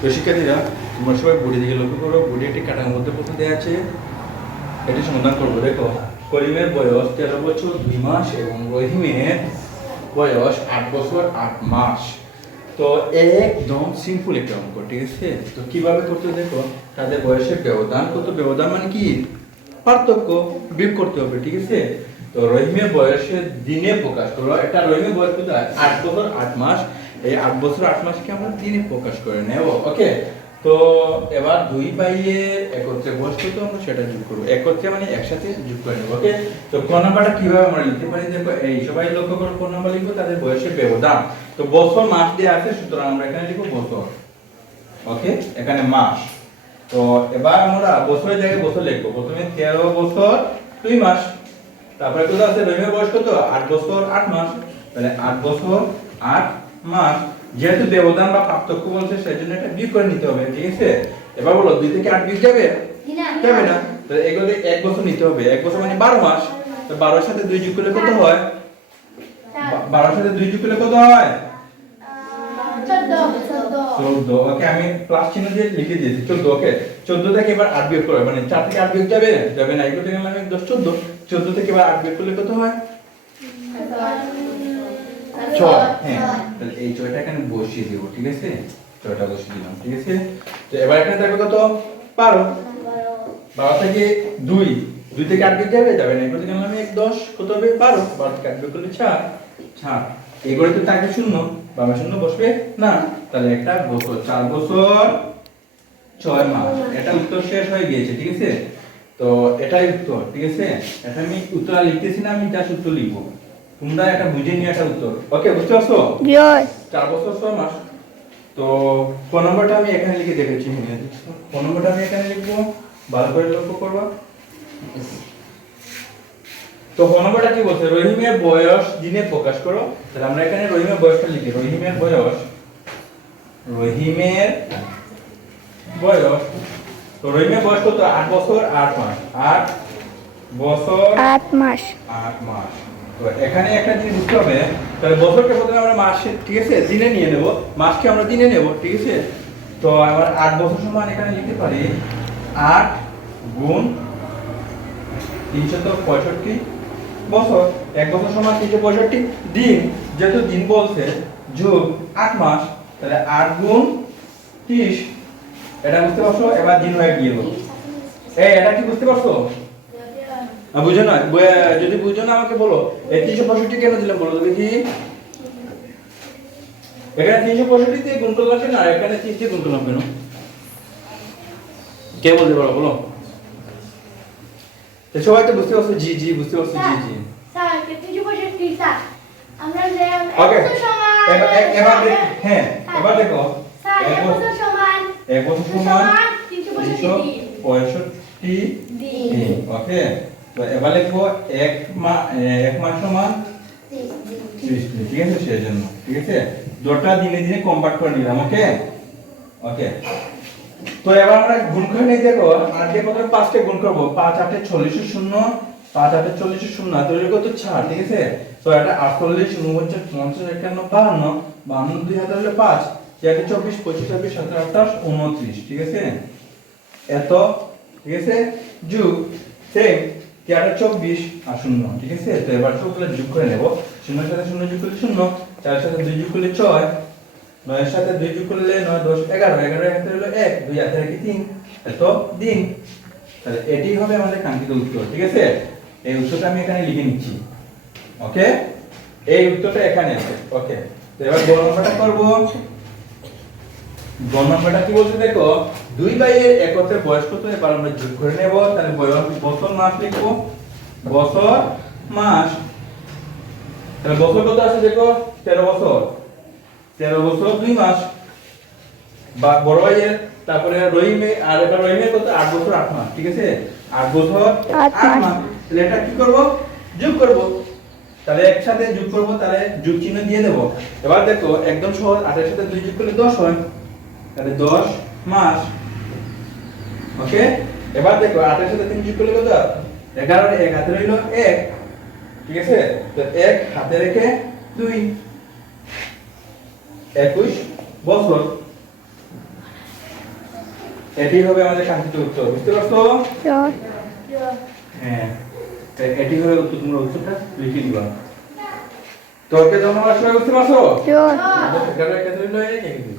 তো শিক্ষার্থীরা, তোমরা সবাই বুড়ি দিকে লক্ষ্য করো। বুড়ি একটি কাটার মধ্যে প্রশ্ন দেওয়া আছে। এটি সমাধান করব। দেখো, করিমের বয়স তেরো বছর, দুই মাস এবং রহিমের বয়স আট বছর, আট মাস। তো একদম সিম্পল একটা অঙ্ক, ঠিক আছে? তো কীভাবে করতে দেখো, তাদের বয়সের ব্যবধান, কত ব্যবধান মানে কি? পার্থক্য বিয়োগ করতে হবে, ঠিক আছে? তো রহিমের বয়সের দিনে প্রকাশ করো। এটা রহিমের বয়স কত আট বছর, আট মাস। এই আট বছর, আট মাসকে আমরা দিনে প্রকাশ করে নেব? ওকে, তো এবার দুই ভাইয়ের একত্রে বয়স কত আমরা সেটা যোগ করব। একত্রে মানে একসাথে যোগ করে নেব, ওকে? তো ক নাম্বারটা কীভাবে আমরা লিখতে পারি? দেখো, এই সবাই লক্ষ্য করো, কোন নাম্বার লিখব? তাদের বয়সের ব্যবধান। তো বছর মাস দিয়ে আছে, সুতরাং আমরা এখানে লিখব বছর, ওকে? এখানে মাস। তো এবার আমরা বছরের জায়গায় বছর লিখব। প্রথমে তেরো বছর, দুই মাস। তারপরে কত আছে? রহিমের বয়স কত? আট বছর, আট মাস। তাহলে আট বছর, আট মাস যেহেতু ব্যবধান বা পার্থক্য বলছে সেই জন্য এটা বিয়োগ করে নিতে হবে ঠিক আছে? এবার বলো দুই থেকে আট বিয়োগ যাবে? যাবে না? তাহলে এগুলো এক বছর নিতে হবে। এক বছর মানে বারো মাস। তো বারোর সাথে দুই যোগ করলে কত হয়? বারোর সাথে দুই যোগ করলে কত হয়? চোদ্দ। ওকে আমি প্লাস চিহ্ন দিয়ে লিখে দিয়েছি। চোদ্দ ওকে। চোদ্দ থেকে এবার আট বিয়োগ করবে মানে চার থেকে আট বিয়োগ যাবে? যাবে না। এগুলো থেকে আমি দশ চোদ্দ। চোদ্দ থেকে এবার আট বিয়োগ করলে কত হয়? ছয় হ্যাঁ। তাহলে এই ছয়টা এখানে বসিয়ে দিব ঠিক আছে? ছয়টা বসিয়ে দিলাম ঠিক আছে? তো এবার এখানে থাকবে কত? বারো। বারো থেকে দুই। দুই থেকে আট বিয়োগ যাবে? যাবে না। এগুলো থেকে আমি এক দশ কত হবে? বারো। বারো থেকে আট বিয়োগ করলে চার। চার। এগুলো তো থাকবে শূন্য। বাবা শূন্য বসবে না। তাহলে একটা বছর চার বছর ছয় মাস। এটা উত্তর শেষ হয়ে গিয়েছে ঠিক আছে? তো এটাই উত্তর ঠিক আছে? এটা আমি উত্তর লিখতেছি না আমি জাস্ট উত্তর লিখব। তোমরা এটা বুঝে নিয়ে একটা উত্তর। ওকে বুঝতে পারছ? চার বছর ছয় মাস। তো ফোন নম্বরটা আমি এখানে লিখে দেখেছি ফোন নম্বরটা আমি এখানে লিখব। ভালো করে লক্ষ্য করবা। তো ফোন নম্বরটা কি বলছে? রহিমের বয়স দিনে প্রকাশ করো। তাহলে আমরা এখানে রহিমের বয়সটা লিখি। রহিমের বয়স। রহিমের বয়স। তো রহিমের বয়স কত? আট বছর আট মাস। আট বছর আট মাস। আট মাস। এখানে একটা জিনিস বুঝতে হবে, তাহলে বছরকে প্রথমে আমরা মাসে, ঠিক আছে, দিনে নিয়ে নেব, মাসকে আমরা দিনে নেব, ঠিক আছে? তো আমরা আট বছর সমান এখানে লিখতে পারি, আট গুণ তিনশত পঁয়ষট্টি বছর। এক বছর সমান তিনশো পঁয়ষট্টি, দিন যেহেতু দিন বলছে, যোগ আট মাস, তাহলে আট গুণ ত্রিশ, এটা বুঝতে পারছ? এবার দিন হয়ে গিয়ে এই এটা কি বুঝতে পারছ? বুঝো না যদি বুঝো না আমাকে বলো এই তিনশো পঁয়ষট্টি কেন দিলাম বলো দেখি। এখানে তিনশো পঁয়ষট্টি দিয়ে গুণ করলাম কেন আর এখানে দিয়ে গুণ করলাম কেন? কে বলতে পারো বলো। সবাই তো বুঝতে পারছ জি জি বুঝতে পারছ জি জি। হ্যাঁ পঁয়ষট্টি ওকে। তো এবার লিখব এক মা এক মাস সমান ত্রিশ দিন, ঠিক আছে? সেই জন্য ঠিক আছে? দুটা দিনে দিনে কনভার্ট করে নিলাম ওকে ওকে তো এবার আমরা গুণ করে নিই, দেখো আগে প্রথমে পাঁচটা গুণ করব। পাঁচ আটে চল্লিশ শূন্য, পাঁচ আটে চল্লিশ শূন্য তাহলে কত ছাড়, ঠিক আছে? তো এটা আটচল্লিশ, উনপঞ্চাশ, পঞ্চাশ, একান্ন, বাহান্ন বাহান্ন, দুই হাজার হলে পাঁচ চারটে চব্বিশ, পঁচিশ, ছাব্বিশ আঠাশ, উনত্রিশ, ঠিক আছে? এত, ঠিক আছে? যুগ সেম তেরো চব্বিশ? আর শূন্য, ঠিক আছে? তো এবার সবগুলো যোগ করে নেব। শূন্যের সাথে শূন্য যোগ করলে শূন্য, চারের সাথে দুই যোগ করলে ছয়, নয়ের সাথে দুই যোগ করলে নয়, দশ, এগারো। এগারো হাতে হলো এক, দুই হাতে রেখে তিন, এত দিন তাহলে এটি হবে আমাদের কাঙ্ক্ষিত উত্তর, ঠিক আছে? এই উত্তরটা আমি এখানে লিখে নিচ্ছি। ওকে? এই উত্তরটা এখানে আছে। ওকে, তো এবার গণনাটা করব। গণনাটা কি বলছে দেখো? দুই একত্রে বয়স কত? এবার আমরা যোগ করে নেব। তাহলে বছর মাস লিখব। বছর মাস। তাহলে বছর কত আছে দেখো? তেরো বছর। তেরো বছর দুই মাস। বা বড় ভাইয়ের তারপরে রহিমে আর এবার রহিমের কত? আট বছর আট মাস ঠিক আছে? আট বছর আট। মাস। তাহলে এটা কি করব? যোগ করব। তাহলে একসাথে যোগ করব তাহলে যোগ চিহ্ন দিয়ে দেব। এবার দেখো একদম সহজ আটের সাথে দুই যোগ করলে দশ হয়। তাহলে দশ মাস। ওকে? এবার দেখো আটের সাথে তিন যোগ করলে কত? এগারো এক হাতে রইল এক। ঠিক আছে? তো এক হাতে রেখে দুই। একুশ বছর। এটি হবে আমাদের কাঙ্ক্ষিত উত্তর বুঝতে পারছ? হ্যাঁ। এটি হবে উত্তর তোমরা উত্তরটা লিখে দিবা। তোকে ধন্যবাদ সবাই বুঝতে পারছ? ক্ষেত্রে হলো এই একই জিনিস।